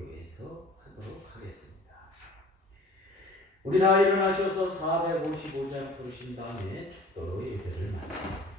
교회에서 하도록 하겠습니다. 우리 다 일어나셔서 455장 부르신 다음에 축도로 예배를 마치겠습니다.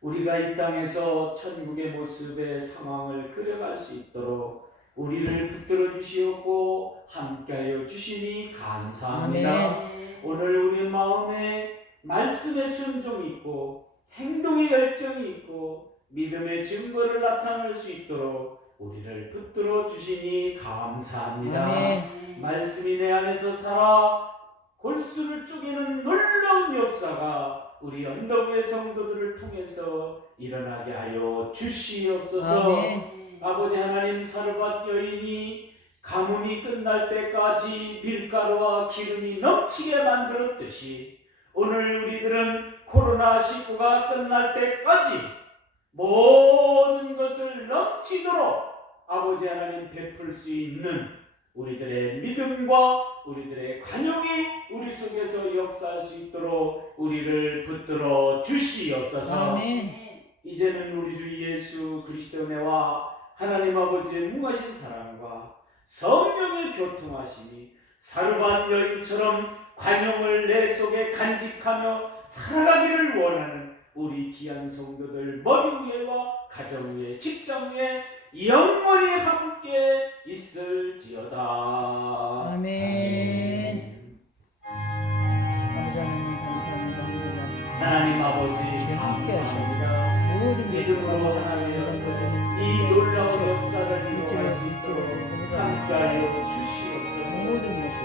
우리가 이 땅에서 천국의 모습의 상황을 그려갈 수 있도록 우리를 붙들어 주시옵고 함께하여 주시니 감사합니다. 오늘 우리 마음에 말씀의 순종이 있고 행동의 열정이 있고 믿음의 증거를 나타낼 수 있도록 우리를 붙들어 주시니 감사합니다. 말씀이 내 안에서 살아 골수를 쪼개는 놀라운 역사가 우리 언덕의 성도들을 통해서 일어나게 하여 주시옵소서. 아버지 하나님 사르밧 여인이 가뭄이 끝날 때까지 밀가루와 기름이 넘치게 만들었듯이 오늘 우리들은 코로나19가 끝날 때까지 모든 것을 넘치도록 아버지 하나님 베풀 수 있는 우리들의 믿음과 우리들의 관용이 우리 속에서 역사할 수 있도록 우리를 붙들어 주시옵소서. 아멘. 이제는 우리 주 예수 그리스도의 은혜와 하나님 아버지의 무하신 사랑과 성령의 교통하심이 사르반 여인처럼 관용을 내 속에 간직하며 살아가기를 원하는 우리 귀한 성도들 머리 위에와 가정 위에 직장 위에 영원히 함께 있을지어다. 아멘. 아버지 하나님 감사합니다. 하나님 아버지 감사합니다. 모든 것을 믿음으로 하나님께서 이 놀라운 역사를 이루어갈 수 있도록 함께하여 주시옵소서. 모든 것이